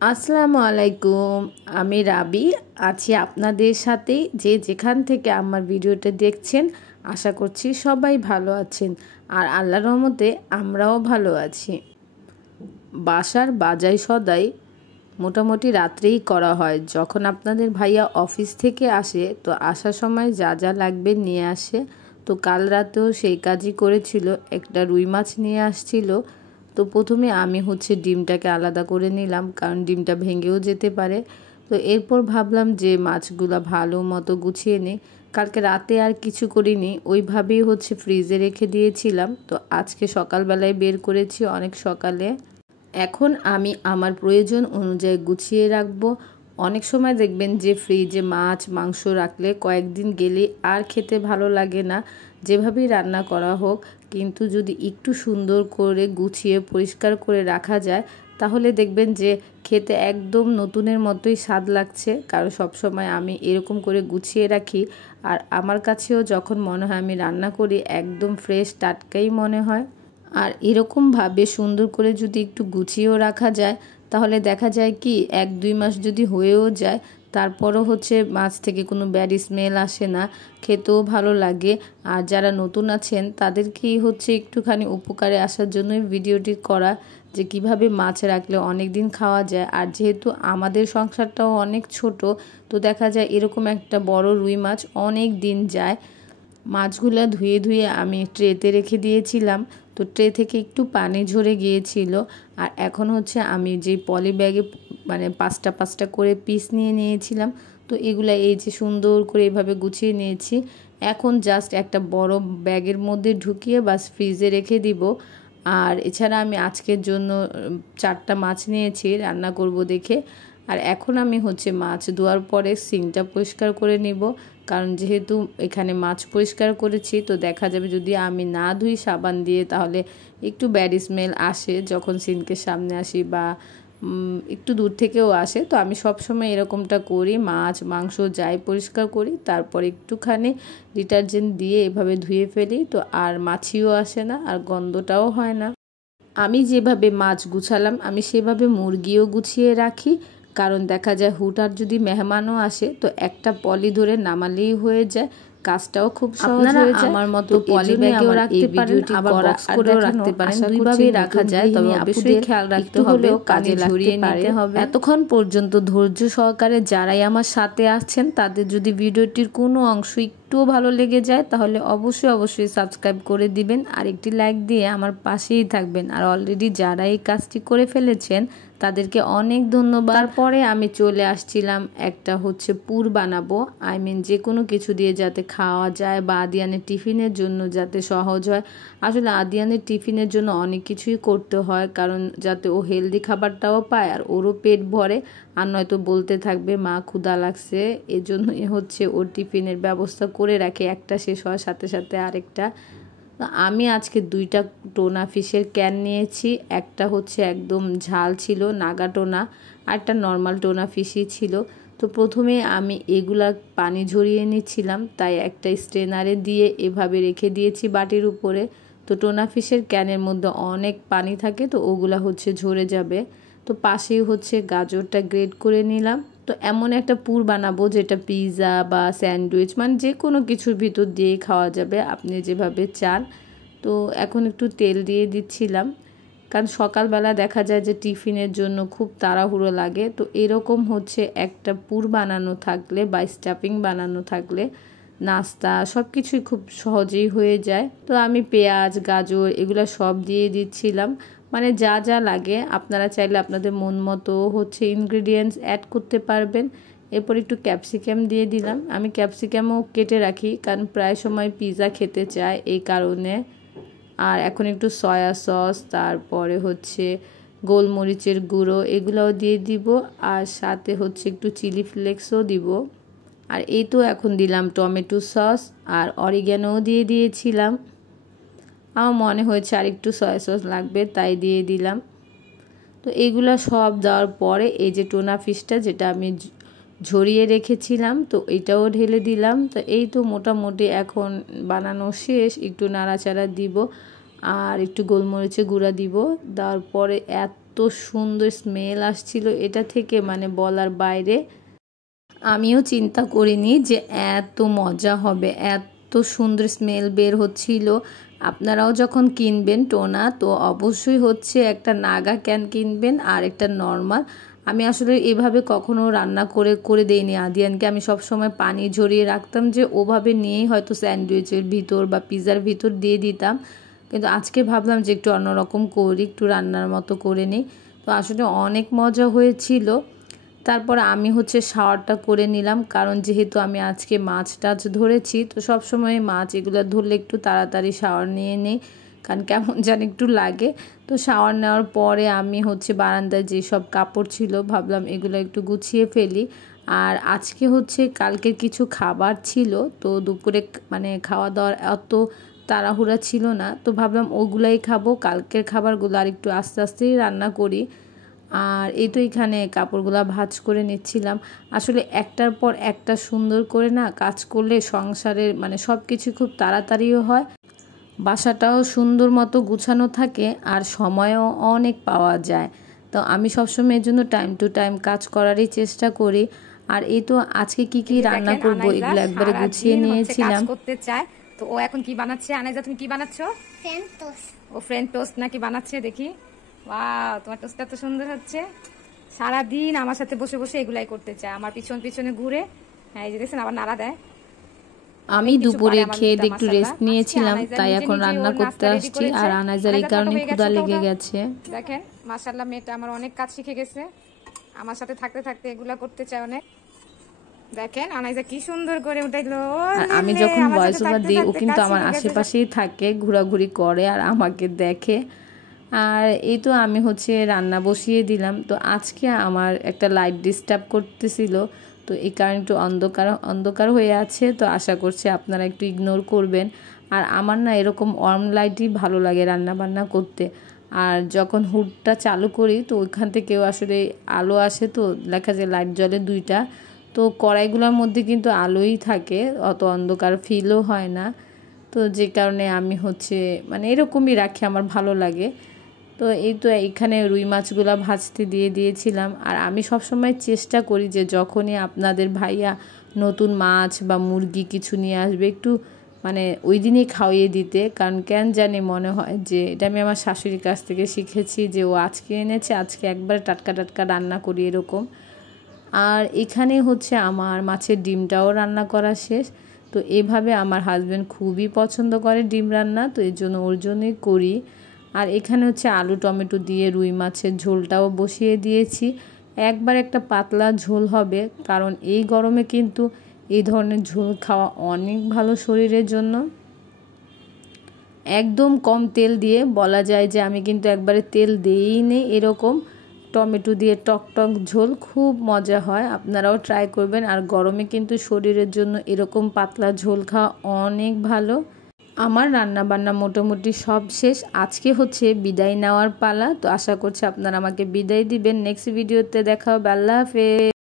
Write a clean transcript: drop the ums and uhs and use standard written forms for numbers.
আসসালামু আলাইকুম, আমি রাবি আছি আপনাদের সাথে। যে যেখান থেকে আমার ভিডিওটা দেখছেন, আশা করছি সবাই ভালো আছেন আর আল্লাহর রহমতে আমরাও ভালো আছি। বাসার বাজার সদাই মোটামুটি রাত্রেই করা হয়। যখন আপনাদের ভাইয়া অফিস থেকে আসে তো আসার সময় যা যা লাগবে নিয়ে আসে। তো কাল রাতেও সেই কাজই করেছিল, একটা রুই মাছ নিয়ে আসছিল। তো প্রথমে আমি ডিমটাকে আলাদা করে নিলাম, কারণ ডিমটা ভেঙেও যেতে পারে। তো এরপর ভাবলাম যে মাছগুলো ভালো মতো গুছিয়ে নিই। কালকে রাতে আর কিছু করিনি, ওইভাবেই ফ্রিজে রেখে দিয়েছিলাম। তো আজকে সকালবেলায় বের করেছি, অনেক সকালে। এখন আমি আমার প্রয়োজন অনুযায়ী গুছিয়ে রাখবো। অনেক সময় দেখবেন যে ফ্রিজে মাছ মাংস রাখলে কয়েকদিন গেলে আর খেতে ভালো লাগে না, যেভাবেই রান্না করা হোক। কিন্তু যদি একটু সুন্দর করে গুছিয়ে পরিষ্কার করে রাখা যায়, তাহলে দেখবেন যে খেতে একদম নতুনের মতোই স্বাদ লাগছে। কারণ সবসময় আমি এরকম করে গুছিয়ে রাখি, আর আমার কাছেও যখন মনে হয় আমি রান্না করি একদম ফ্রেশ টাটকাই মনে হয়। আর এরকমভাবে সুন্দর করে যদি একটু গুছিয়েও রাখা যায়, তাহলে দেখা যায় কি 1-2 মাস যদি হয়েও যায়, তারপরও মাছ থেকে কোনো ব্যাড স্মেল আসে না, খেতেও ভালো লাগে। আর যারা নতুন আছেন তাদেরকেই একটুখানি উপকারে আসার জন্যই ভিডিওটি করা, যে কিভাবে মাছ রাখলে অনেক দিন খাওয়া যায়। আর যেহেতু আমাদের সংসারটাও অনেক ছোট, তো দেখা যায় এরকম একটা বড় রুই মাছ অনেক দিন যায়। মাছগুলো ধুয়ে ধুয়ে আমি ট্রেতে রেখে দিয়েছিলাম, তো ট্রে থেকে একটু পানি ঝরে গিয়েছিল। আর এখন আমি যে পলি ব্যাগে মানে 5টা করে পিস নিয়ে নিয়েছিলাম, তো এগুলা এই যে সুন্দর করে এভাবে গুছিয়ে নিয়েছি। এখন জাস্ট একটা বড় ব্যাগের মধ্যে ঢুকিয়ে বাস ফ্রিজে রেখে দিব। আর এছাড়া আমি আজকের জন্য 4টা মাছ নিয়েছি রান্না করব দেখে। আর এখন আমি মাছ ধোয়ার পরে সিঙ্কটা পরিষ্কার করে নিব, কারণ যেহেতু এখানে মাছ পরিষ্কার করেছি, তো দেখা যাবে যদি আমি না ধুই সাবান দিয়ে, তাহলে একটু ব্যাড স্মেল আসে যখন সিঙ্কের সামনে আসি, বা একটু দূর থেকেও আসে। তো আমি সবসময় এরকমটা করি, মাছ মাংস যাই পরিষ্কার করি তারপর একটুখানি ডিটারজেন্ট দিয়ে এভাবে ধুয়ে ফেলি, তো আর মাছিও আসে না আর গন্ধটাও হয় না। আমি যেভাবে মাছ গুছালাম, আমি সেভাবে মুরগিও গুছিয়ে রাখি। কারণ দেখা যায় হুটহাট যদি মেহমানও আসে, তো একটা পলি ধরে নামালেই হয়ে যায়, কাজটাও খুব সহজ হয়ে যায়। আমার মতো পলি ব্যাগেও রাখতে পারেন, আবার বক্স করেও রাখতে পারেন, দুইভাবেই রাখা যায়। তবে অবশ্যই খেয়াল রাখতে হবে কাজে ঝরিয়ে নিতে হবে। এতক্ষণ পর্যন্ত ধৈর্য সহকারে যারাই আমার সাথে আছেন, তাদের যদি ভিডিওটির কোনো অংশ একটুও ভালো লেগে যায়, তাহলে অবশ্যই সাবস্ক্রাইব করে দিবেন আর একটি লাইক দিয়ে আমার পাশেই থাকবেন। আর অলরেডি যারা এই কাজটি করে ফেলেছেন তাদেরকে অনেক ধন্যবাদ। তারপরে আমি চলে আসছিলাম একটা পুর বানাবো, যে কোনো কিছু দিয়ে যাতে খাওয়া যায়, বা আদিয়ানের টিফিনের জন্য যাতে সহজ হয়। আসলে আদিয়ানের টিফিনের জন্য অনেক কিছুই করতে হয়, কারণ যাতে ও হেলদি খাবারটাও পায় আর ওরও পেট ভরে, আর নয়তো বলতে থাকবে মা ক্ষুধা লাগছে। এজন্যই ওর টিফিনের ব্যবস্থা করে রাখি, একটা শেষ হওয়ার সাথে সাথে আরেকটা। আমি আজকে 2টা টোনা ফিশের ক্যান নিয়েছি। একটা একদম ঝাল ছিল নাগা টোনা, আর একটা নর্মাল টোনা ফিশই ছিল। তো প্রথমে আমি এগুলা পানি ঝরিয়ে নিচ্ছিলাম, তাই একটা স্ট্রেনারে দিয়ে এভাবে রেখে দিয়েছি বাটির উপরে। তো টোনা ফিশের ক্যানের মধ্যে অনেক পানি থাকে, তো ওগুলা ঝরে যাবে। তো পাশেই গাজরটা গ্রেট করে নিলাম। তো এমন একটা পুর বানাবো যেটা পিৎজা বা স্যান্ডউইচ মানে যে কোনো কিছুর ভিতর দিয়ে খাওয়া যাবে, আপনি যেভাবে চান। তো এখন একটু তেল দিয়ে দিচ্ছিলাম, কারণ সকালবেলা দেখা যায় যে টিফিনের জন্য খুব তাড়াহুড়ো লাগে। তো এরকম একটা পুর বানানো থাকলে বা স্টাফিং বানানো থাকলে নাস্তা সব কিছুই খুব সহজেই হয়ে যায়। তো আমি পেঁয়াজ গাজর এগুলো সব দিয়ে দিচ্ছিলাম, মানে যা যা লাগে। আপনারা চাইলে আপনাদের মন মতো ইনগ্রেডিয়েন্টস অ্যাড করতে পারবেন। এরপর একটু ক্যাপসিকাম দিয়ে দিলাম, আমি ক্যাপসিকামও কেটে রাখি, কারণ প্রায় সময় পিৎজা খেতে চায় এই কারণে। আর এখন একটু সয়া সস, তারপরে গোলমরিচের গুঁড়ো এগুলোও দিয়ে দিব, আর সাথে একটু চিলি ফ্লেক্সও দিব। আর এই তো এখন দিলাম টমেটো সস আর অরিগ্যানোও দিয়ে দিয়েছিলাম। আমার মনে হয়েছে আর একটু সয়া সস লাগবে, তাই দিয়ে দিলাম। তো এগুলো সব দেওয়ার পরে এই যে টোনা ফিশটা যেটা আমি ঝরিয়ে রেখেছিলাম, তো এটাও ঢেলে দিলাম। তো এই তো মোটামুটি এখন বানানো শেষ। একটু নাড়াচাড়া দিব আর একটু গোলমরিচের গুঁড়া দিব। দেওয়ার পরে এত সুন্দর স্মেল আসছিল এটা থেকে, মানে বলার বাইরে। আমিও চিন্তা করিনি যে এত মজা হবে, এত সুন্দর স্মেল বের হচ্ছিল। আপনারাও যখন কিনবেন টোনা, তো অবশ্যই হচ্ছে একটা নাগা ক্যান কিনবেন আর একটা নর্মাল। আমি আসলে এভাবে কখনো রান্না করে দেইনি আদিয়ানকে। আমি সব সময় পানি ঝরিয়ে রাখতাম যে ওভাবে নিয়েই হয়তো স্যান্ডউইচের ভিতর বা পিৎজার ভিতর দিয়ে দিতাম। কিন্তু আজকে ভাবলাম যে একটু অন্যরকম করি, একটু রান্নার মতো করে নিই। তো আসলে অনেক মজা হয়েছিল। তারপর আমি হচ্ছে শাওয়ারটা করে নিলাম, কারণ যেহেতু আমি আজকে মাছ টাছ ধরেছি, তো সব সময় মাছ এগুলো ধরলে একটু তাড়াতাড়ি শাওয়ার নিয়ে নিই, কারণ কেমন যেন একটু লাগে। তো শাওয়ার নেওয়ার পরে আমি হচ্ছে বারান্দায় যেসব কাপড় ছিল ভাবলাম এগুলো একটু গুছিয়ে ফেলি। আর আজকে হচ্ছে কালকের কিছু খাবার ছিল, তো দুপুরে মানে খাওয়া দাওয়ার এত তাড়াহুড়া ছিল না, তো ভাবলাম ওগুলাই খাবো। কালকের খাবারগুলো আর একটু আস্তে আস্তেই রান্না করি। আর এই তো এখানে কাপড়গুলো ভাঁজ করে নিচ্ছিলাম। আসলে একটার পর একটা সুন্দর করে না কাজ করলে সংসারের মানে সব কিছু খুব তাড়াতাড়িও হয়, বাসাটাও সুন্দর মতো গুছানো থাকে আর সময়ও অনেক পাওয়া যায়। তো আমি সবসময় এর জন্য টাইম টু টাইম কাজ করারই চেষ্টা করি। আর এই তো আজকে কি রান্না করব এগুলো একবারে গুছিয়ে নিয়েছিলাম। করতে চায়। তো ও এখন কি বানাচ্ছে? আনাইজা তুমি কি বানাচ্ছো? French toast. ও ফ্রেঞ্চ টোস্ট নাকি বানাচ্ছে, দেখি। ওয়াও, তোমার টোস্টটা তো সুন্দর হচ্ছে। সারাদিন আমার সাথে বসে বসে এগুলাই করতে চায়, আমার পিছন পিছনে ঘুরে। হ্যাঁ, এই যে দেখছেন আবার নাড়া দেয়। আমি দুপুরে খেয়ে একটু রেস্ট নিয়েছিলাম, তাই এখন রান্না করতে আসছি। আর আনাজার এই কারণে ক্ষুধা লেগে গেছে। দেখেন মাশাআল্লাহ, মেয়েটা আমার অনেক কাজ শিখে গেছে। আমার সাথে থাকতে থাকতে এগুলা করতে চায় অনেক। দেখেন আনাইজা কি সুন্দর করে উঠাইলো। আমি যখন ভয়েস ওভার দিই ও কিন্তু আমার আশেপাশেই থাকে, ঘোরাঘুরি করে আর আমাকে দেখে। আর এই তো আমি হচ্ছে রান্না বসিয়ে দিলাম। তো আজকে আমার একটা লাইট ডিস্টার্ব করতেছিল, তো এই কারণে একটু অন্ধকার হয়ে আছে। তো আশা করছি আপনারা একটু ইগনোর করবেন। আর আমার না এরকম ওয়ার্ম লাইটই ভালো লাগে রান্না বান্না করতে। আর যখন হুডটা চালু করি তো ওইখান থেকেও আসলে আলো আসে, তো দেখা যায় লাইট জ্বলে দুইটা। তো কড়াইগুলোর মধ্যে কিন্তু আলোই থাকে, অত অন্ধকার ফিলও হয় না। তো যে কারণে আমি হচ্ছে মানে এরকমই রাখি, আমার ভালো লাগে। তো এই তো এইখানে রুই মাছগুলো ভাজতে দিয়ে দিয়েছিলাম। আর আমি সবসময় চেষ্টা করি যে যখনই আপনাদের ভাইয়া নতুন মাছ বা মুরগি কিছু নিয়ে আসবে একটু মানে ওই দিনই খাওয়িয়ে দিতে, কারণ কেন জানি মনে হয় যে এটা আমি আমার শাশুড়ির কাছ থেকে শিখেছি যে ও আজকে এনেছে, আজকে একবার টাটকা টাটকা রান্না করি এরকম। আর এখানে হচ্ছে আমার মাছের ডিমটাও রান্না করা শেষ। তো এভাবে আমার হাজব্যান্ড খুবই পছন্দ করে ডিম রান্না, তো এর জন্য ওর জন্যই করি। আর এখানে হচ্ছে আলু টমেটো দিয়ে রুই মাছের ঝোলটাও বসিয়ে দিয়েছি। একবার একটা পাতলা ঝোল হবে, কারণ এই গরমে কিন্তু এই ধরনের ঝোল খাওয়া অনেক ভালো শরীরের জন্য। একদম কম তেল দিয়ে, বলা যায় যে আমি কিন্তু একবারে তেল দিই নেই, এরকম টমেটো দিয়ে টক ঝোল খুব মজা হয়। আপনারাও ট্রাই করবেন। আর গরমে কিন্তু শরীরের জন্য এরকম পাতলা ঝোল খাওয়া অনেক ভালো। আমার রান্না বান্না মোটামুটি সব শেষ। আজকে হচ্ছে বিদায় নেওয়ার পালা। তো আশা করছি আপনারা আমাকে বিদায় দিবেন। নেক্সট ভিডিওতে দেখা হবে। আল্লাহ হাফেজ।